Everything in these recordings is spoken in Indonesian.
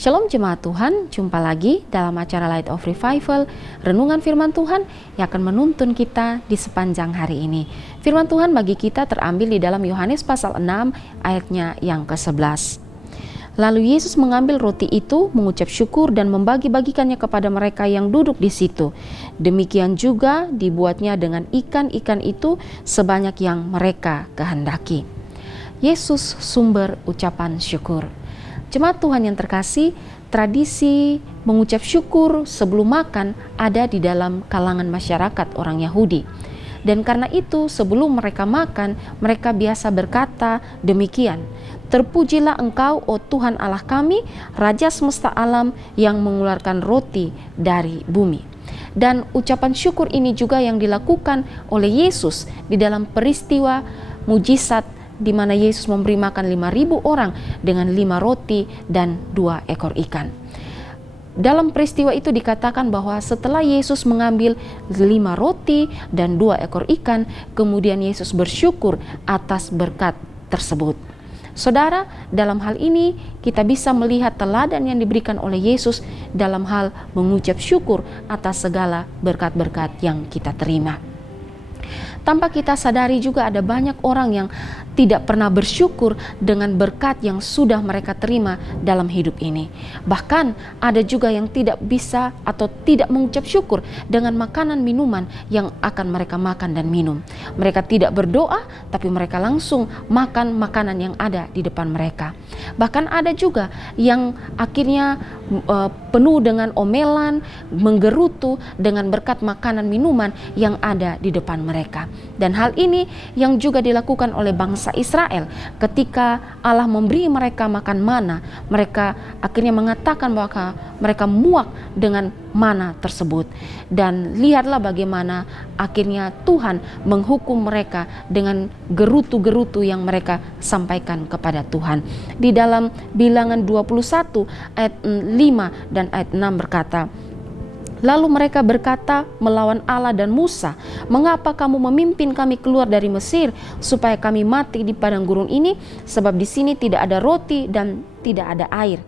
Shalom jemaat Tuhan, jumpa lagi dalam acara Light of Revival, renungan firman Tuhan yang akan menuntun kita di sepanjang hari ini. Firman Tuhan bagi kita terambil di dalam Yohanes pasal 6 ayatnya yang ke-11. Lalu Yesus mengambil roti itu, mengucap syukur dan membagi-bagikannya kepada mereka yang duduk di situ. Demikian juga dibuatnya dengan ikan-ikan itu sebanyak yang mereka kehendaki. Yesus sumber ucapan syukur. Jemaat Tuhan yang terkasih, tradisi mengucap syukur sebelum makan ada di dalam kalangan masyarakat orang Yahudi. Dan karena itu sebelum mereka makan, mereka biasa berkata demikian, "Terpujilah Engkau, oh Tuhan Allah kami, Raja semesta alam yang mengeluarkan roti dari bumi." Dan ucapan syukur ini juga yang dilakukan oleh Yesus di dalam peristiwa mujizat di mana Yesus memberi makan 5.000 orang dengan 5 roti dan 2 ekor ikan. Dalam peristiwa itu dikatakan bahwa setelah Yesus mengambil 5 roti dan 2 ekor ikan, kemudian Yesus bersyukur atas berkat tersebut. Saudara, dalam hal ini kita bisa melihat teladan yang diberikan oleh Yesus dalam hal mengucap syukur atas segala berkat-berkat yang kita terima. Tanpa kita sadari juga ada banyak orang yang tidak pernah bersyukur dengan berkat yang sudah mereka terima dalam hidup ini. Bahkan ada juga yang tidak bisa atau tidak mengucap syukur dengan makanan minuman yang akan mereka makan dan minum. Mereka tidak berdoa, tapi mereka langsung makan makanan yang ada di depan mereka. Bahkan ada juga yang akhirnya penuh dengan omelan, menggerutu dengan berkat makanan minuman yang ada di depan mereka. Dan hal ini yang juga dilakukan oleh bangsa Israel ketika Allah memberi mereka makan mana, mereka akhirnya mengatakan bahwa mereka muak dengan mana tersebut. Dan lihatlah bagaimana akhirnya Tuhan menghukum mereka dengan gerutu-gerutu yang mereka sampaikan kepada Tuhan. Di dalam Bilangan 21 ayat 5 dan ayat 6 berkata, "Lalu mereka berkata melawan Allah dan Musa, 'Mengapa kamu memimpin kami keluar dari Mesir supaya kami mati di padang gurun ini? Sebab di sini tidak ada roti dan tidak ada air.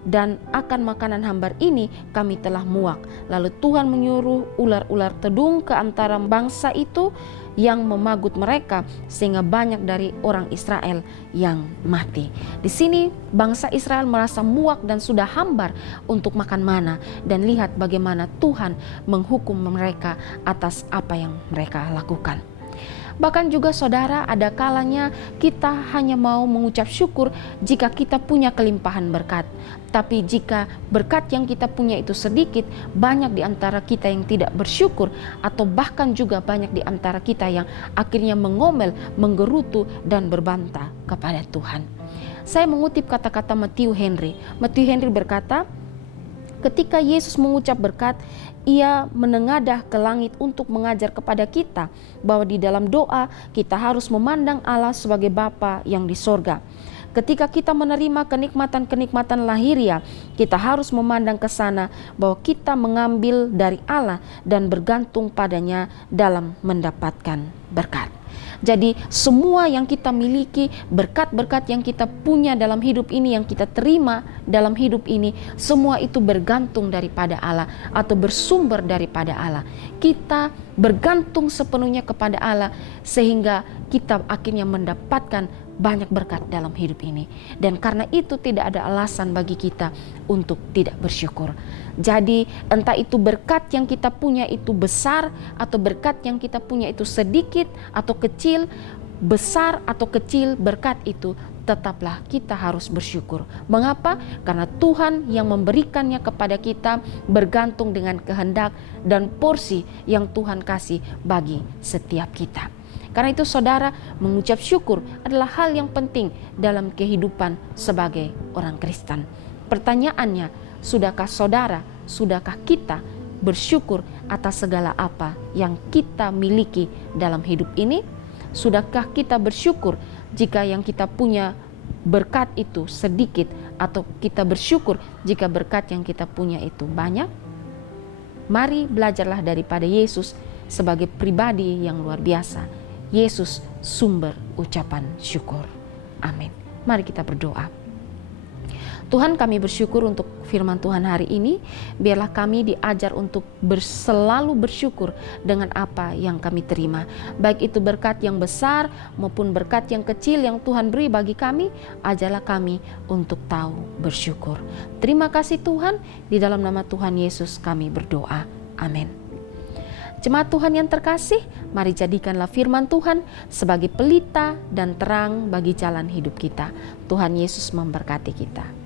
Dan akan makanan hambar ini kami telah muak.' Lalu Tuhan menyuruh ular-ular tedung ke antara bangsa itu yang memagut mereka, sehingga banyak dari orang Israel yang mati." Di sini bangsa Israel merasa muak dan sudah hambar untuk makan mana, dan lihat bagaimana Tuhan menghukum mereka atas apa yang mereka lakukan. Bahkan juga saudara, ada kalanya kita hanya mau mengucap syukur jika kita punya kelimpahan berkat. Tapi jika berkat yang kita punya itu sedikit, banyak di antara kita yang tidak bersyukur, atau bahkan juga banyak di antara kita yang akhirnya mengomel, menggerutu, dan berbantah kepada Tuhan. Saya mengutip kata-kata Matthew Henry. Matthew Henry berkata, ketika Yesus mengucap berkat, Ia menengadah ke langit untuk mengajar kepada kita bahwa di dalam doa kita harus memandang Allah sebagai Bapa yang di sorga. Ketika kita menerima kenikmatan-kenikmatan lahiria, kita harus memandang ke sana bahwa kita mengambil dari Allah dan bergantung padanya dalam mendapatkan berkat. Jadi semua yang kita miliki, berkat-berkat yang kita punya dalam hidup ini, yang kita terima dalam hidup ini, semua itu bergantung daripada Allah atau bersumber daripada Allah. Kita bergantung sepenuhnya kepada Allah sehingga kita akhirnya mendapatkan banyak berkat dalam hidup ini. Dan karena itu tidak ada alasan bagi kita untuk tidak bersyukur. Jadi entah itu berkat yang kita punya itu besar atau berkat yang kita punya itu sedikit atau kecil, besar atau kecil berkat itu, tetaplah kita harus bersyukur. Mengapa? Karena Tuhan yang memberikannya kepada kita bergantung dengan kehendak dan porsi yang Tuhan kasih bagi setiap kita. Karena itu saudara, mengucap syukur adalah hal yang penting dalam kehidupan sebagai orang Kristen. Pertanyaannya, sudahkah saudara, sudahkah kita bersyukur atas segala apa yang kita miliki dalam hidup ini? Sudahkah kita bersyukur jika yang kita punya berkat itu sedikit, atau kita bersyukur jika berkat yang kita punya itu banyak? Mari belajarlah daripada Yesus sebagai pribadi yang luar biasa. Yesus sumber ucapan syukur. Amin. Mari kita berdoa. Tuhan, kami bersyukur untuk firman Tuhan hari ini. Biarlah kami diajar untuk selalu bersyukur dengan apa yang kami terima. Baik itu berkat yang besar maupun berkat yang kecil yang Tuhan beri bagi kami, ajarlah kami untuk tahu bersyukur. Terima kasih Tuhan, di dalam nama Tuhan Yesus kami berdoa. Amin. Jemaat Tuhan yang terkasih, mari jadikanlah firman Tuhan sebagai pelita dan terang bagi jalan hidup kita. Tuhan Yesus memberkati kita.